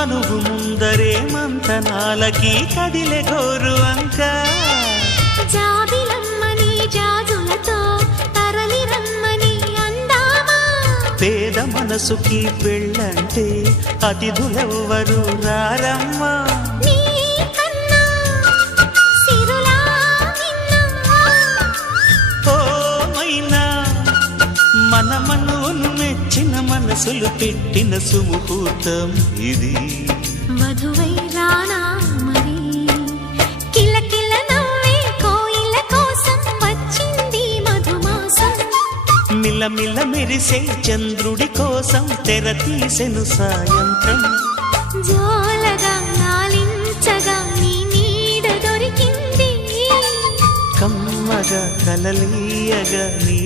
మనువు ముందరే మంతనాలకి కదిలే గోరు అంక జాబిలమ్మని జాజులతో తరలి రమ్మని అందామా పేద మనసుకి పెళ్ళంటే అతిథులెవ్వరు రారమ్మా మన మనువును మెచ్చిన మనసులు పెట్టిన సుముహూర్తం ఇది వధువై రానా మరి కిలకిల నవ్వే కోయిల కోసం వచ్చింది మధుమాసం మిలమిల మెరిసే చంద్రుడి కోసం తెర తీసెను సాయంత్రం జోలగా లాలించగా నీ నీడ దొరికింది కమ్మగా కలలీయగా నీ